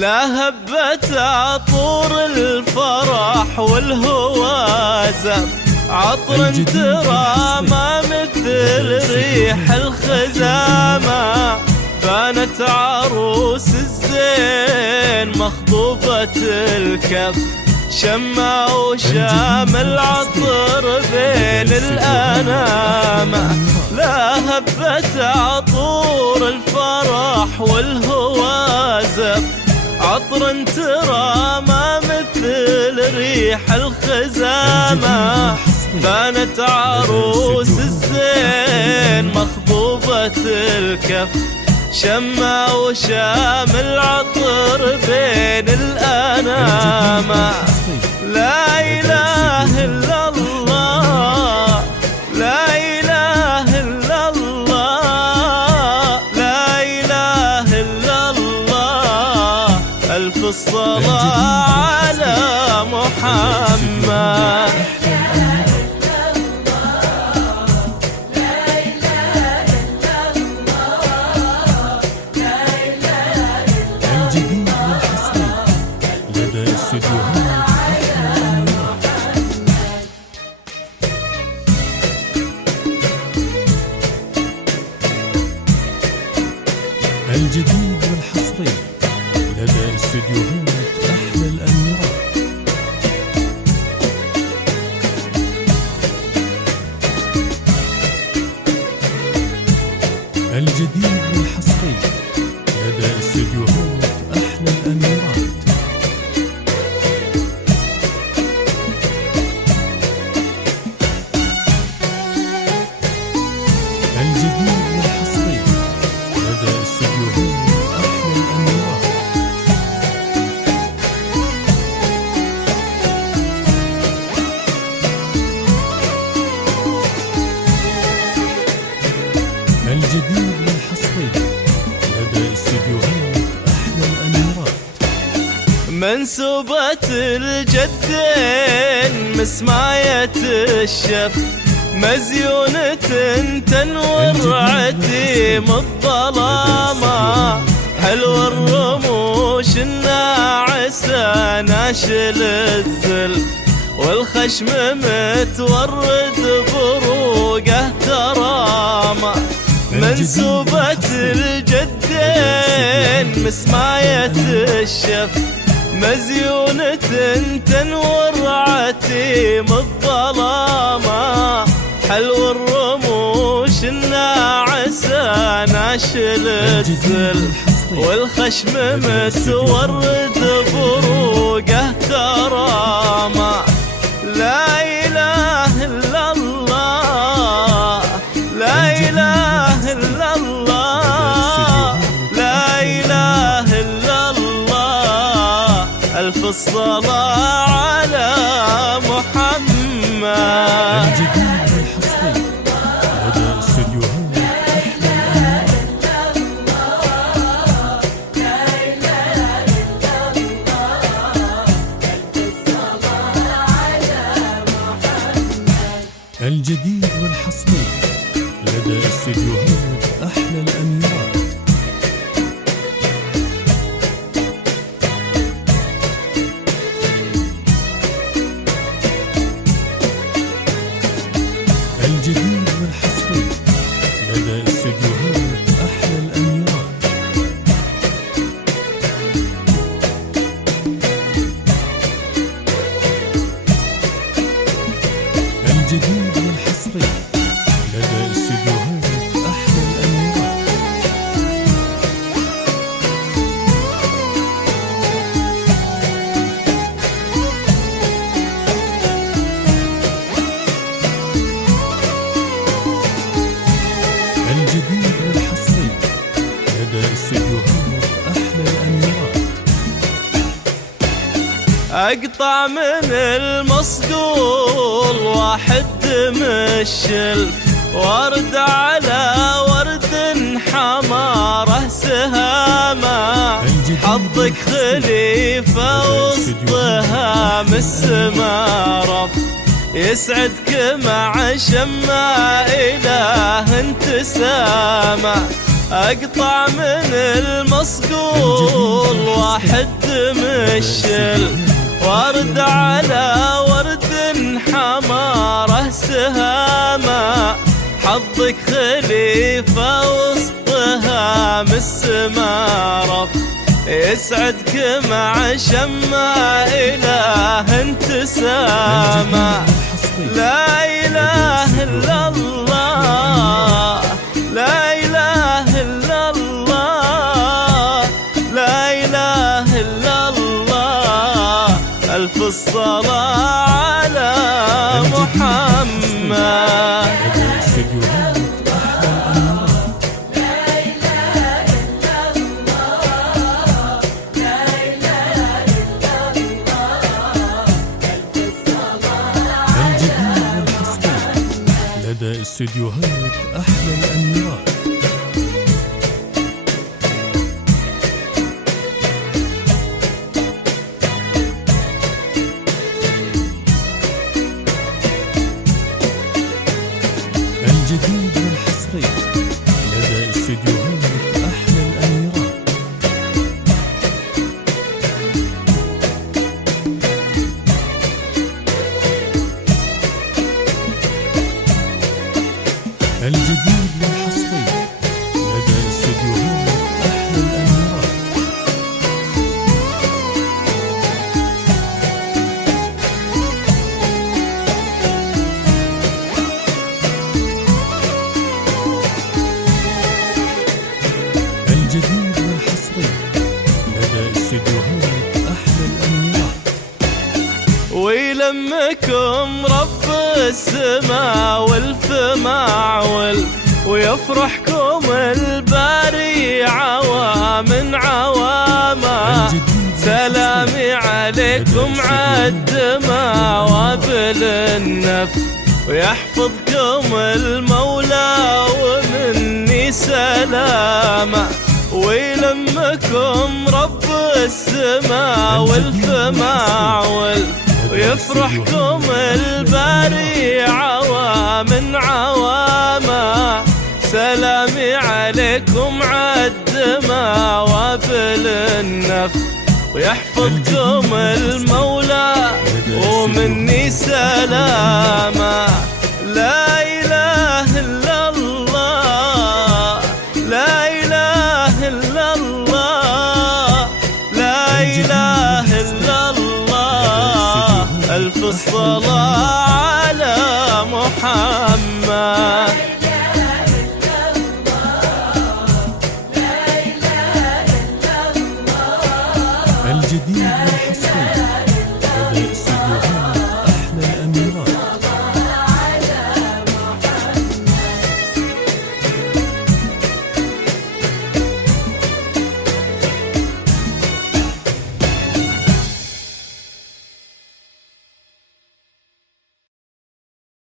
لا هبت عطور الفرح والهوى زف، عطر ترى ما مثل ريح الخزامة. بانت عروس الزين مخضوبة الكف، شمع وشام العطر بين الأنامة. لا هبت عطور الفرح والهوى زف، عطر ترى ما مثل ريح الخزامة. بانت عروس الزين مخضوبة الكف، شمع وشام العطر بين الأنامة. لا إله إلا الله، لا إله إلا الله، لا إله إلا الله. ألف الصلاة على محمد. الجديد والحصري لدى استديوهات أحلى الأميرات. الجديد والحصري لدى استديوهات أحلى الأميرات. الجديد والحصري لدى استديوهات أحلى الأميرات. الجديد والحصري لدى استديوهات أحلى الأميرات. منسوبة الجدين مسماية الشف، مزيونة تنور عتيم الظلامة. حلو الرموش الناعسة ناشل الزلف، والخشم متورد بروقه ترامة. منسوبة الجدين مسماية الشف، مزيونة تنور عتيم الظلامة. حلو الرموش الناعسة ناشل الزلف، والخشم متورد بروقه كرامة. لا إله إلا الله، لا إله إلا الله، لا إله إلا الله. ألف الصلاة على محمد. الجديد والحصري لدى استديوهات أحلى الأميرات. الجديد والحصري لدى استديوهات أحلى الأميرات. الجديد والحصري لدى استديوهات أحلى الأميرات. الجديد والحصري لدى استديوهات أحلى الأميرات. الجديد والحصري لدى استديوهات أحلى الأميرات. أقطع من المصقول واحد مشلف، ورد على ورد حماره سهامة. حظك خليفة وسطها مسمارف، يسعدك مع شما إله انتسامة. اقطع من المصقول واحد مشل، ورد على ورد حماره سهامه، حظك خليفه وسطها من السما رف، يسعدك مع شمع إله انتسامة. لا إله إلا الله، لا إله إلا الله، لا إله إلا الله، ألف الصلاة على محمد. لدى استديوهات أحلى الأميرات. الجديد والحصري لدى استديوهات أحلى الأميرات. الجديد والحصري لدى استديوهات أحلى الأميرات. الجديد والحصري لدى استديوهات أحلى الأميرات. ويلمكم رب السماء والفماع ويفرحكم الباري عوام عواما، سلامي عليكم عالدماء وابل النف، ويحفظكم المولى ومني سلامة. ويلمكم رب السماء والفماع ويفرحكم الباري عوام عواما، سلامي عليكم عالدماء وابل النف، ويحفظكم المولى ومني سلامة. لا إله إلا الله، لا إله إلا الله، لا إله إلا الله، ألف الصلاة على محمد. الجديد